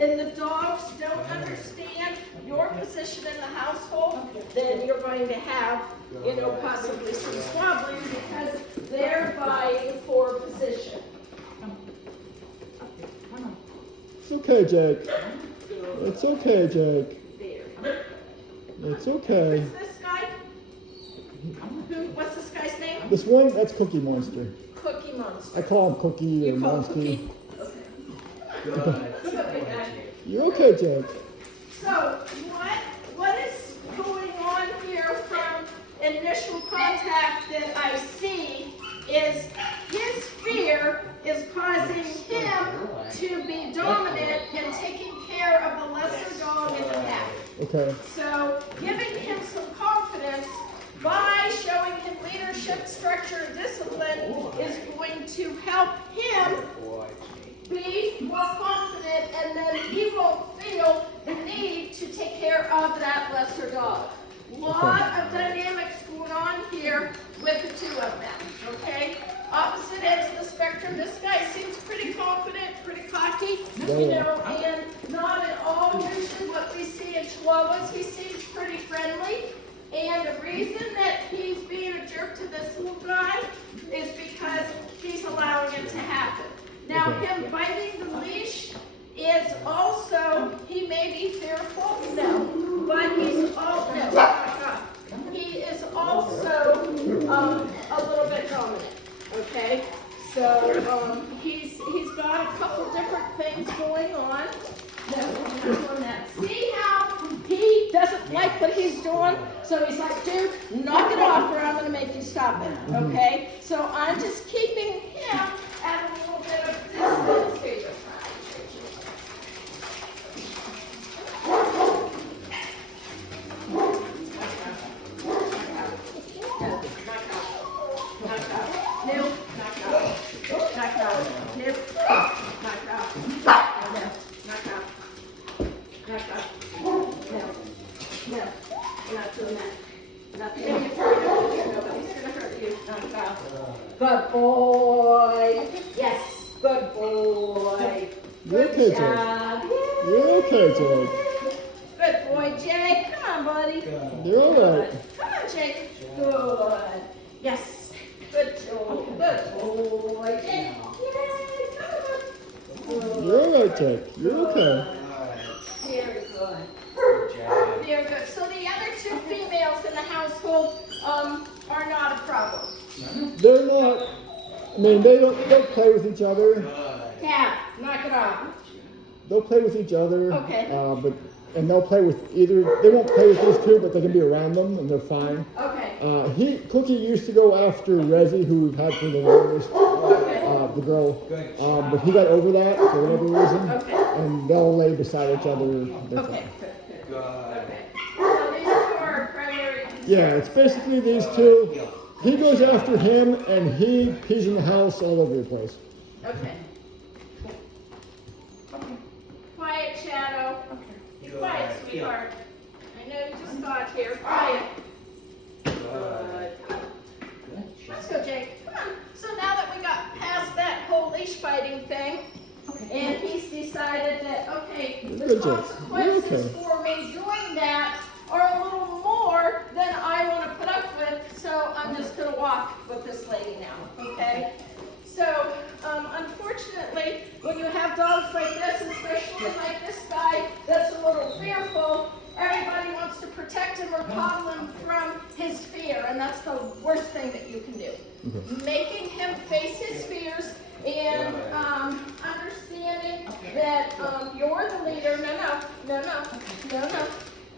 and the dogs don't understand your position in the household, then you're going to have, possibly some squabbling because they're vying for position. It's okay, Jake. It's okay, Jake. There. It's okay. Who's this guy? What's this guy's name? This one, that's Cookie Monster. Cookie Monster. I call him Cookie You or call him Monster. Cookie? Okay. You're okay, Jake. So, what is going on here from initial contact that I see is his fear is causing him to be dominant and taking care of the lesser dog in the pack. Okay. So, giving him some confidence by showing him leadership, structure, and discipline is going to help him be more confident, and then he won't feel the need to take care of that lesser dog. Lot of dynamics going on here with the two of them, okay? Opposite ends of the spectrum, this guy seems pretty confident, pretty cocky, and not at all usually what we see in Chihuahuas. He seems pretty friendly, and the reason that he's being a jerk to this little guy is because he's allowing it to happen. Now, him biting the leash is also, he may be fearful, but he is also a little bit dominant, okay? So, he's got a couple different things going on. See how he doesn't like what he's doing? So he's like, dude, knock it off or I'm going to make you stop it, okay? So I'm just keeping him at a little bit of distance here. Good boy. Yes, good boy. You're okay, Jake. You're okay, Jake. Good boy, Jake. Come on, buddy. You're all right. Come on, Jake. Good. Yes. Good job. Good boy, Jake. Yay. Come on. You're all right, Jake. You're okay. Very good. Very good. So the other two females in the household are not a problem. They're not. I mean, they'll play with each other. Yeah, knock it off. They'll play with each other. Okay. And they'll play with either. They won't play with these two, but they can be around them, and they're fine. Okay. Cookie used to go after Rezzy, who we've had for the longest. The girl. But he got over that for whatever reason. Okay. And they'll lay beside each other. Okay. Good. Okay. So these two are primary. Yeah, it's basically these two. He goes after him, and he pees in the house all over the place. Okay. Quiet, Shadow. Be quiet, sweetheart. I know you just got here. Quiet. Good. Let's go, Jake. Come on. So now that we got past that whole leash fighting thing, and he's decided that, okay, the consequences for me doing that are a little more than I want to put up with, so I'm just going to walk with this lady now, okay? So, unfortunately, when you have dogs like this, especially like this guy that's a little fearful, everybody wants to protect him or coddle him from his fear, and that's the worst thing that you can do. Making him face his fears and understanding that you're the leader. No.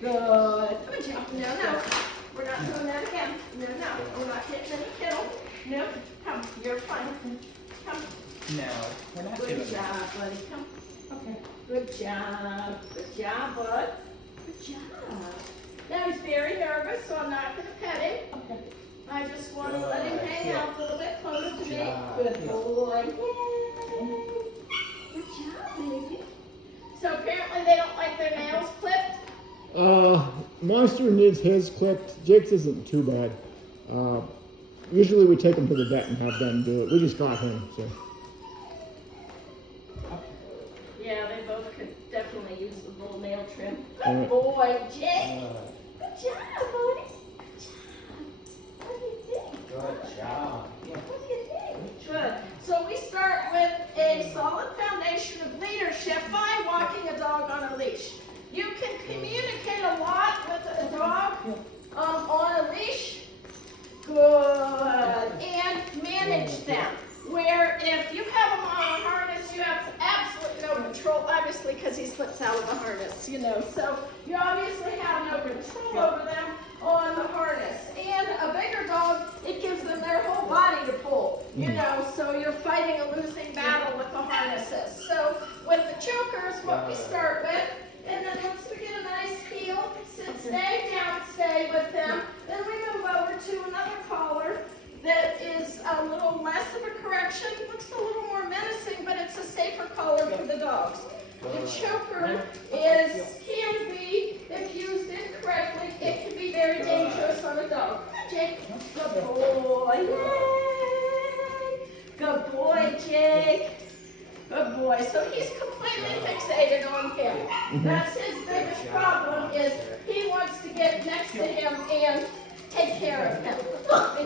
Good. Good job. No. We're not doing that again. No. We're not hitting any kennel. No. Come. You're fine. Come. No, we're not doing Good job, buddy. Come. Okay. Good job. Good job, bud. Good job. Now he's very nervous, so I'm not going to pet him. Okay. I just want to let him hang out a little bit closer to me. Good boy. Yay. Good job, baby. So apparently they don't like their nails clipped. Monster needs his clipped. Jake's isn't too bad. Usually we take him to the vet and have them do it. We just got him, so. Yeah, they both could definitely want to use the little nail trim. All Good right. boy, Jake. Good job, buddy. Good job. What do you think? Good job. What do you think? Good. So we start with a solid foundation of leadership by walking a dog on a leash. You can communicate a lot with a dog on a leash. Good. And manage them. Where if you have them on a harness, you have absolutely no control, obviously, because he slips out of the harness, you know. So you obviously have no control over them on the harness. And a bigger dog, it gives them their whole body to pull, you know. So you're fighting a losing battle with the harnesses. So with the chokers, what we start with, and then once we get a nice heel, sit, stay down, stay with them. Then we move over to another collar that is a little less of a correction, looks a little more menacing, but it's a safer collar for the dogs. The choker can be, if used incorrectly, it can be very dangerous on a dog. Jake, good boy, yay! Good boy, Jake. Good boy. So he's completely fixated on him. That's his biggest problem is he wants to get next to him and take care of him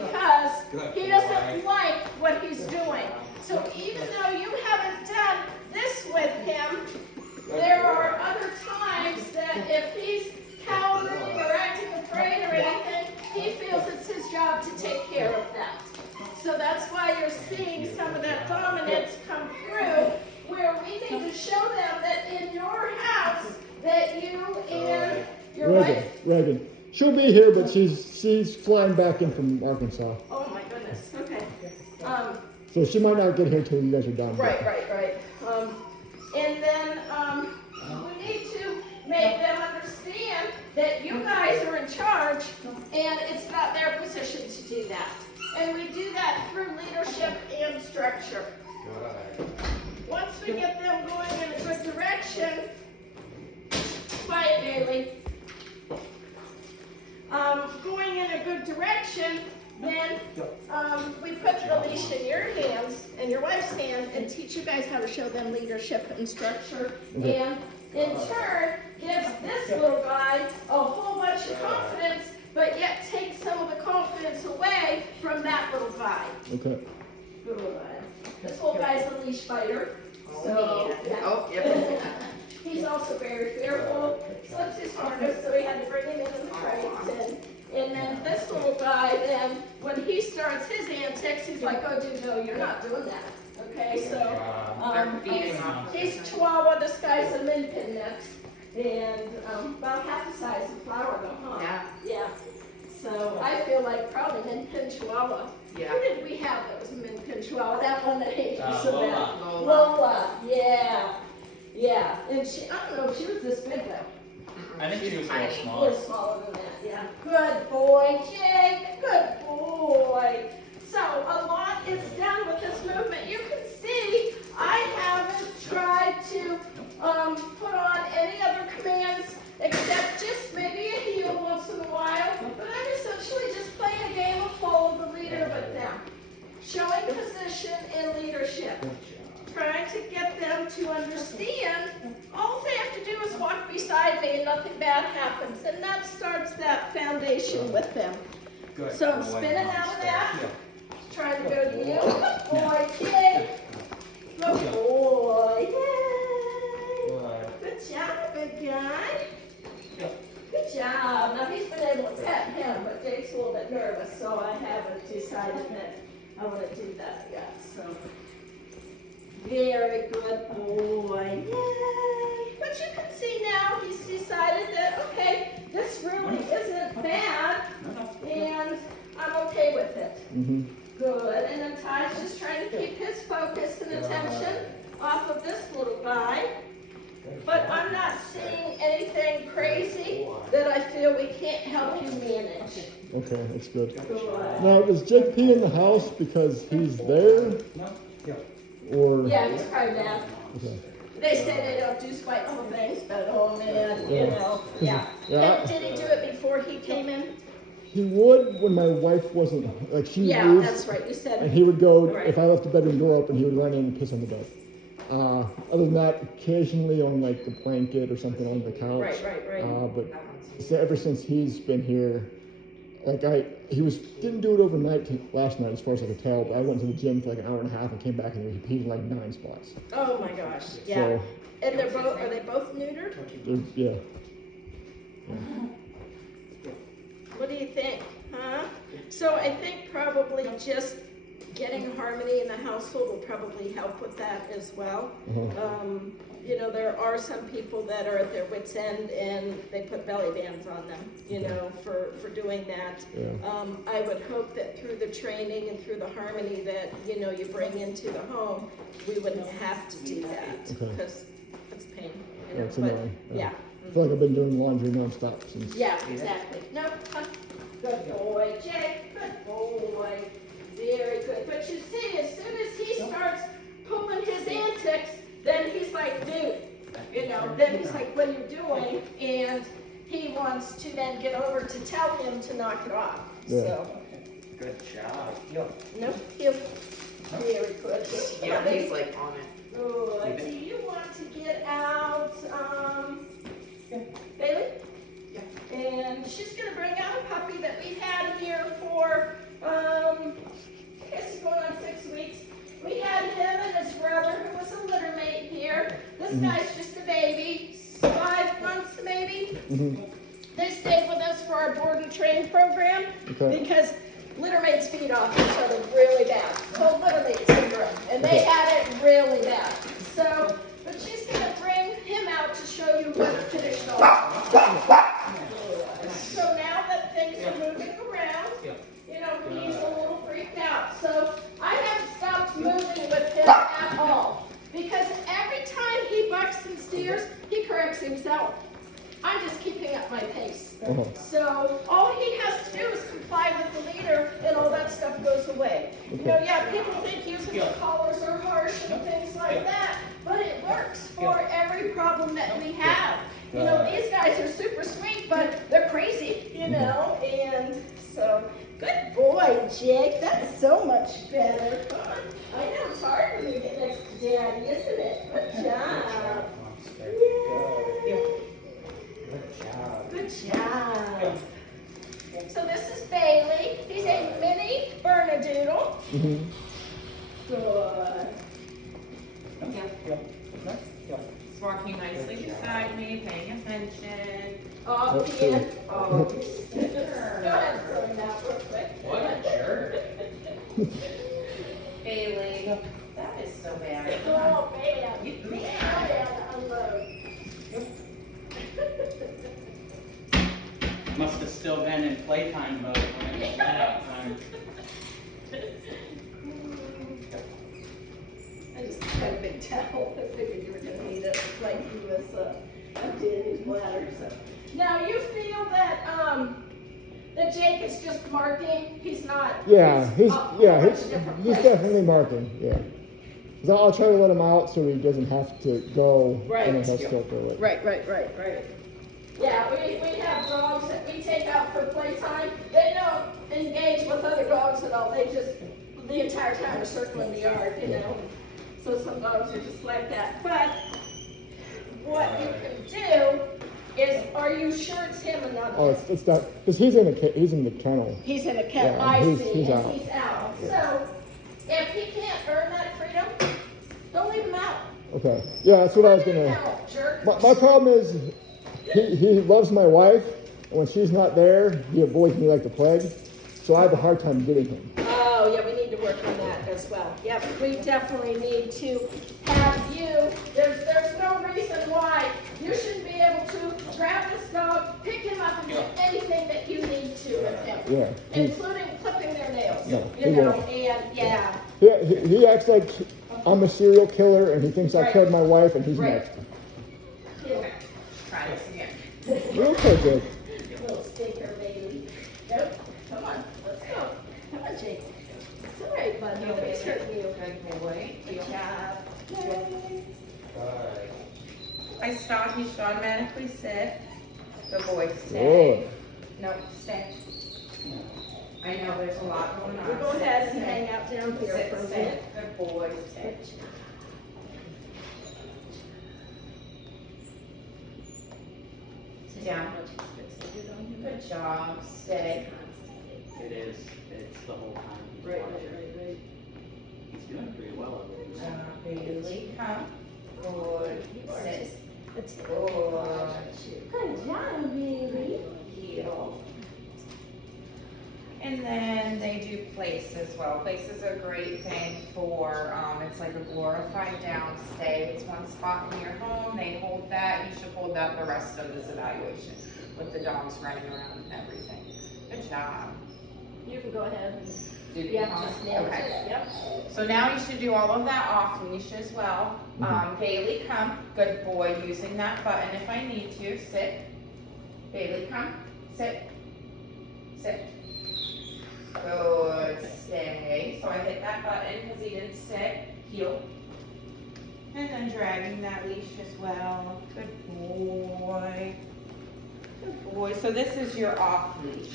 because he doesn't like what he's doing. So even though you haven't done this with him, there are other times that if he's cowering or acting afraid or anything, he feels it's his job to take care of that. So that's why you're seeing some of that dominance come through, where we need to show them that in your house, that you and your wife. Reagan. She'll be here, but she's flying back in from Arkansas. Oh my goodness. Okay. So she might not get here till you guys are done. Right. And then we need to make them understand that you guys are in charge, and it's not their position to do that. And we do that through leadership and structure. Once we get them going in a good direction, quiet, Bailey. Going in a good direction, then we put the leash in your hands and your wife's hands and teach you guys how to show them leadership and structure. Okay. And in turn, gives this little guy a whole bunch of confidence, but yet takes some of the confidence away from that little guy. Okay. Good. This whole guy's a leash fighter. So, yeah. Oh, yep. He's also very fearful, slips his harness, so we had to bring him into the crate. And then this little guy, then, when he starts his antics, he's like, oh, dude, no, you're not doing that. Okay, so They're feeding off. he's Chihuahua, this guy's a Min Pin next. And about half the size of Flower, though, huh? Yeah. Yeah. So I feel like probably Min Pin Chihuahua. Yeah. Who did we have that was a Min Pin Chihuahua? That one that hates you so Lola. bad. Lola. Lola, yeah. Yeah, and she, I don't know if she was this big though. I think she was a little A smaller. little smaller than that, yeah. Good boy, Jake, good boy. So a lot is done with this movement. You can see I haven't tried to put on any other commands except just maybe a heel once in a while. But I'm essentially just playing a game of follow the leader with them. Showing position and leadership. Trying to get them to understand all they have to do is walk beside me and nothing bad happens. And that starts that foundation with them. Good. So I'm spinning out of that. Trying to go to you. Good boy, Jake. Good boy. Yay. Good job, big guy. Good job. Now he's been able to pet him, but Jake's a little bit nervous, so I haven't decided that I want to do that yet. So. Very good boy. Yay. But you can see now he's decided that, okay, this really isn't bad, and I'm okay with it. Mm-hmm. Good. And then Ty's just trying to keep his focus and attention off of this little guy. But I'm not seeing anything crazy that I feel we can't help you manage. Okay, that's good. Good. Now, is Jake P in the house because he's there, No? or? Yeah, he's probably mad. Okay. They say they don't do spiteful things, but oh man, you know, yeah. Yeah. Did he do it before he came in? He would when my wife wasn't, like she Yeah, leaves, that's right, you and said. he would go, Right. if I left the bedroom door open, he would run in and piss on the bed. Other than that, occasionally on like the blanket or something on the couch. Right. But ever since he's been here, like he didn't do it overnight last night as far as I could tell, but I went to the gym for like an hour and a half and came back and he peed in like 9 spots. Oh my gosh, yeah. So, And are they both neutered? yeah. What do you think, huh? So I think probably just getting harmony in the household will probably help with that as well. You know, there are some people that are at their wits' end and they put belly bands on them, you know, for doing that. Yeah. I would hope that through the training and through the harmony that, you know, you bring into the home, we wouldn't have to do that. Okay. Because it's a pain. You Yeah, know, it's but, annoying. yeah. I feel like I've been doing laundry nonstop since. Yeah, exactly. No, good boy, Jake. Good boy. Very good. But you see, as soon as he starts pulling his antics, then he's like, dude, you know, then he's like, what are you doing? And he wants to then get over to tell him to knock it off. Yeah. So, Good job. Yo. no, he'll very good. Yeah, he's like on it. Oh, do you want to get out, Bailey? Yeah. And she's gonna bring out a puppy that we've had here for, I guess it's going on 6 weeks. We had him and his brother, who was a litter mate here. This guy's just a baby, 5 months maybe. They stayed with us for our board and train program because litter mates feed off each other really bad. It's called litter mate syndrome, and they had it really bad. So, but she's gonna bring him out to show you what finished off. So now that things are moving around, you know, he's a little freaked out. So I haven't stopped moving with him at all because every time he bucks and steers, he corrects himself. I'm just keeping up my pace. So all he has to do is comply with the leader and all that stuff goes away. You know, yeah, people think using the collars are harsh and things like that, but it works for every problem that we have. You know, these guys are super sweet, but they're crazy, you know, and so, good boy, Jake. That's so much better. I know it's hard when you get next to Daddy, isn't it? Good job. Yay. Good job. So this is Bailey. He's a mini Bernedoodle. Good. He's walking nicely beside me, paying attention. Oh, Ian. Oh, go ahead and throw him out real quick. What a jerk. Bailey, that is so bad. Oh, man. Man, I had to unload. Must have still been in playtime mode when it was that time. I just had a big towel. I figured you were going to need it like he was emptying his bladder. So. Now you feel that that Jake is just marking. He's not. Yeah, he's different places. definitely marking. Yeah. 'Cause I'll try to let him out so he doesn't have to go Right. and then he'll still do it. Right. Yeah, we have dogs that we take out for playtime. They don't engage with other dogs at all. They just the entire time are circling the yard, you know. So some dogs are just like that. But what you can do is, are you sure it's him and not Oh, him? it's not because he's in the kennel. He's in a kennel. Yeah, I he's- see, he's and out. he's out. So if he can't earn that freedom, don't leave him out. Okay. Yeah, that's what I was gonna. Kennel, jerk. My problem is he loves my wife, and when she's not there, he avoids me like the plague. So I have a hard time getting him. Oh, yeah, we need to work on that as well. Yep, we definitely need to have you. There's no reason why you shouldn't be able to grab this dog, pick him up, and do anything that you need to with him. Yeah. Including clipping their nails. No, You he know, won't. and yeah. He acts like I'm a serial killer, and he thinks I Right. killed my wife, and he's Right. next. Okay, try this again. You're okay, Jake. Little stinker, baby. Nope. Come on, let's go. Come on, Jake. It's all right, bud. Nobody's hurting you. Good boy. Good job. Yay. I stop, he should automatically sit. Good boy, Good. stay. No, stay. I know there's a lot going on. We'll go ahead and hang out down here Sit, for a stay. minute. Good boy, stay. down. Good job, stay. It is, it's the whole time he's Right, watching. right. He's doing pretty well over there. Bailey, come. Good, sit. Good. Good job, baby. Heel. And then they do place as well. Place is a great thing for, it's like a glorified downstay. It's one spot in your home. They hold that. You should hold that the rest of this evaluation with the dogs running around and everything. Good job. You can go ahead and, Did you yeah, promise? just nail it. Okay. Yep. So now you should do all of that off leash as well. Bailey, come. Good boy, using that button if I need to. Sit. Bailey, come. Sit. Sit. Good. Stay. So I hit that button because he didn't sit. Heel. And then dragging that leash as well. Good boy. Good boy. So this is your off leash.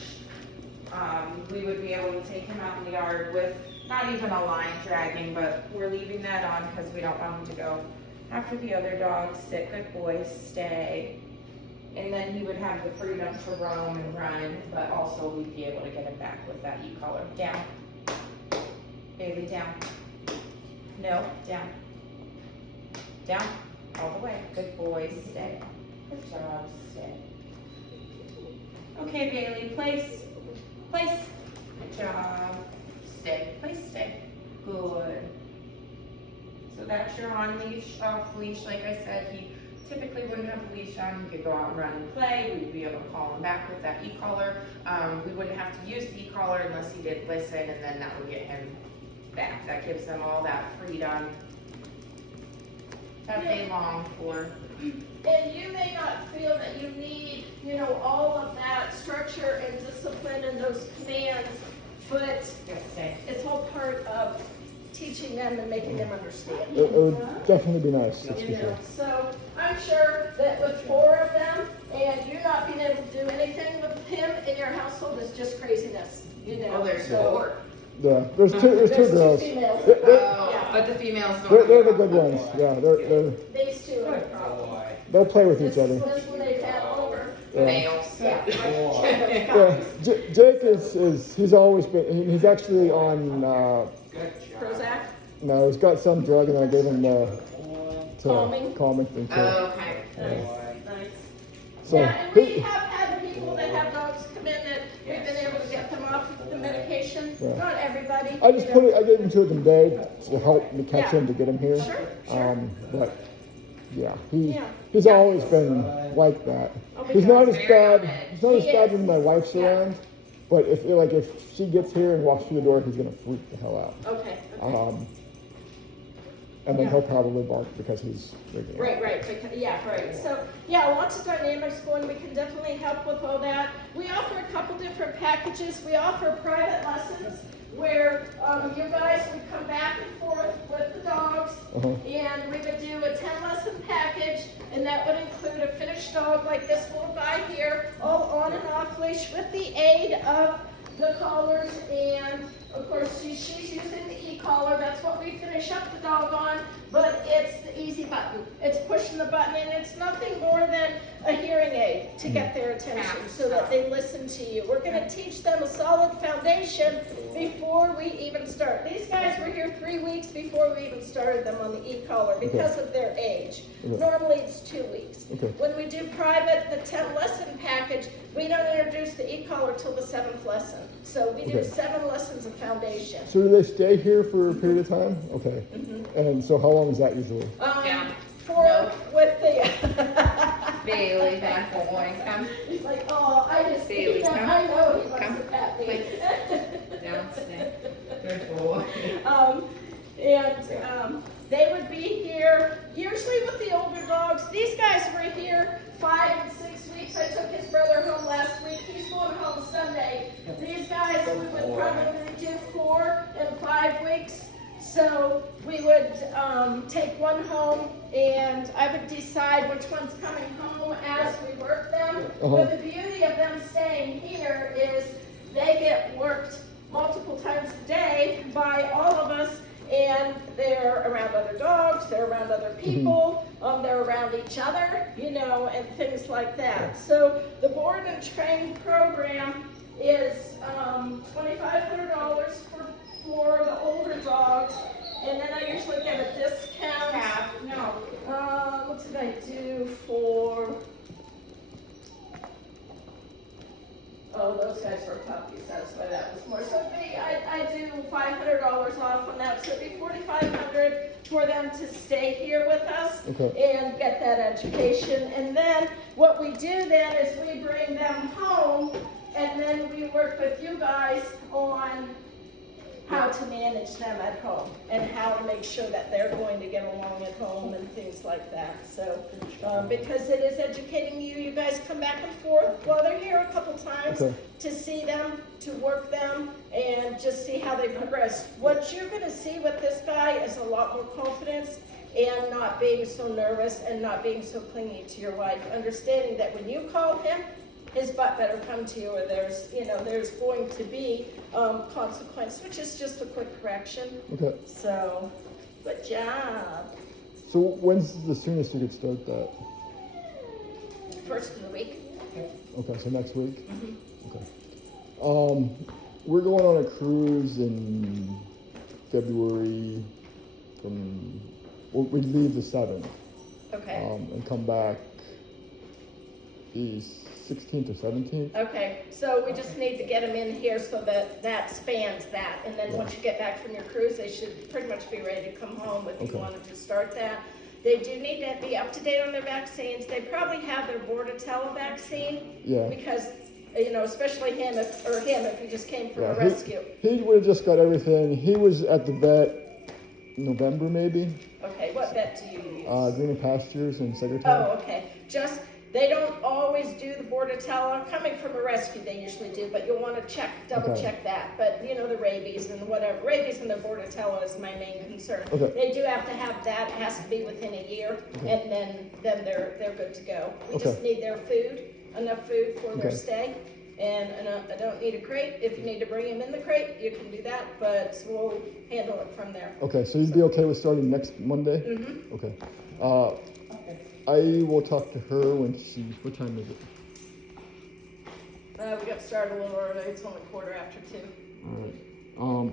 We would be able to take him out in the yard with not even a line dragging, but we're leaving that on because we don't want him to go after the other dogs. Sit, good boy, stay. And then he would have the freedom to roam and run, but also we'd be able to get him back with that e-collar. Down. Bailey, down. No, down. Down, all the way. Good boy, stay. Good job, stay. Okay, Bailey, place. Place. Good job. Stay. Place, stay. Good. So that's your on leash, off leash. Like I said, he typically wouldn't have a leash on. He could go out and run and play. We'd be able to call him back with that e-collar. We wouldn't have to use the e-collar unless he did listen, and then that would get him back. That gives them all that freedom that they long for. And you may not feel that you need, all of that structure and discipline and those commands, but Just stay. it's all part of teaching them and making them understand. It would definitely be nice, that's for sure. So I'm sure that with 4 of them and you not being able to do anything with him in your household is just craziness, Oh, there's So- 4. Yeah, there's two There's girls. 2 females. Oh, but the females don't. They're the good ones. Yeah, These 2 are the problem. Boy. they'll play with This each other. this one they've had over. Yeah. Males. Yeah. Yeah, Jake he's always been, he's actually on, Good job. Prozac? no, he's got some drug and I gave him calming thing too. Oh, okay. Nice. So, Yeah, and we have had people that have dogs come in that we've been able to get them off the medication. Yeah. Not everybody. I just I gave him to him today to help me catch Yeah. him to get him here. Sure. But yeah, Yeah. he's always been like that. Oh, He's not as Very bad. on edge. He's not as He bad is. when my wife's Yeah. around. But if she gets here and walks through the door, he's gonna freak the hell out. Okay. And then Yeah. he'll probably bark because he's freaking out. Right, yeah, right. So, yeah, lots of dynamics going. We can definitely help with all that. We offer a couple different packages. We offer private lessons where you guys would come back and forth with the dogs, and we would do a 10-lesson package, and that would include a finished dog like this little guy here, all on and off leash with the aid of the collars, and of course she's using the e-collar. That's what we finish up the dog on, but it's the easy button. It's pushing the button, and it's nothing more than a hearing aid to get their attention so that they listen to you. We're going to teach them a solid foundation before we even start. These guys were here 3 weeks before we even started them on the e-collar because of their age. Okay. Normally it's 2 weeks. Okay. When we do private, the 10-lesson package, we don't introduce the e-collar till the 7th lesson. So we do Okay. 7 lessons of foundation. So do they stay here for a period of time? Okay. And so how long is that usually? Down. For No. with the Bailey, bad boy. Come. He's like, oh, I just Bailey, yeah, come. I know he wants Come. to pat me. Down, stay. Good boy. They would be here usually with the older dogs. These guys were here 5 and 6 weeks. I took his brother home last week. He's going home Sunday. These guys we would probably do 4 and 5 weeks. So we would take one home, and I would decide which one's coming home as we work them. But the beauty of them staying here is they get worked multiple times a day by all of us, and they're around other dogs, they're around other people, they're around each other, you know, and things like that. So the board and train program is $2,500 for the older dogs, and then I usually give a discount. What did I do for? Oh, those guys were puppies, that's why that was more. So I do $500 off on that, so it'd be $4,500 for them to stay here with us and get that education. And then what we do then is we bring them home, and then we work with you guys on how to manage them at home and how to make sure that they're going to get along at home and things like that. So, because it is educating you, you guys come back and forth while they're here a couple times to see them, to work them, and just see how they progress. What you're going to see with this guy is a lot more confidence and not being so nervous and not being so clingy to your wife. Understanding that when you call him, his butt better come to you, or there's going to be consequence, which is just a quick correction. Okay. So, good job. So when's the soonest you could start that? First of the week. Okay, so next week? Okay. We're going on a cruise in February we leave the 7th. Okay. And come back the 16th or 17th. Okay, so we just need to get them in here so that spans that, and then once you get back from your cruise, they should pretty much be ready to come home if you wanted to start that. They do need to be up to date on their vaccines. They probably have their Bordetella vaccine. Yeah. Because, you know, especially him if he just came from a rescue. He would have just got everything. He was at the vet November maybe. Okay, what vet do you use? Greener Pastures in Secretary. Oh, okay. They don't always do the Bordetella. Coming from a rescue, they usually do, but you'll want to double check that. But, you know, the rabies and whatever. Rabies and the Bordetella is my main concern. Okay. They do have to have that. It has to be within a year, and then they're good to go. We just need their food, enough food for their stay. And I don't need a crate. If you need to bring him in the crate, you can do that, but we'll handle it from there. Okay, so you'd be okay with starting next Monday? Mm-hmm. Okay. I will talk to her when what time is it? We got started a little early. It's only 2:15. All right.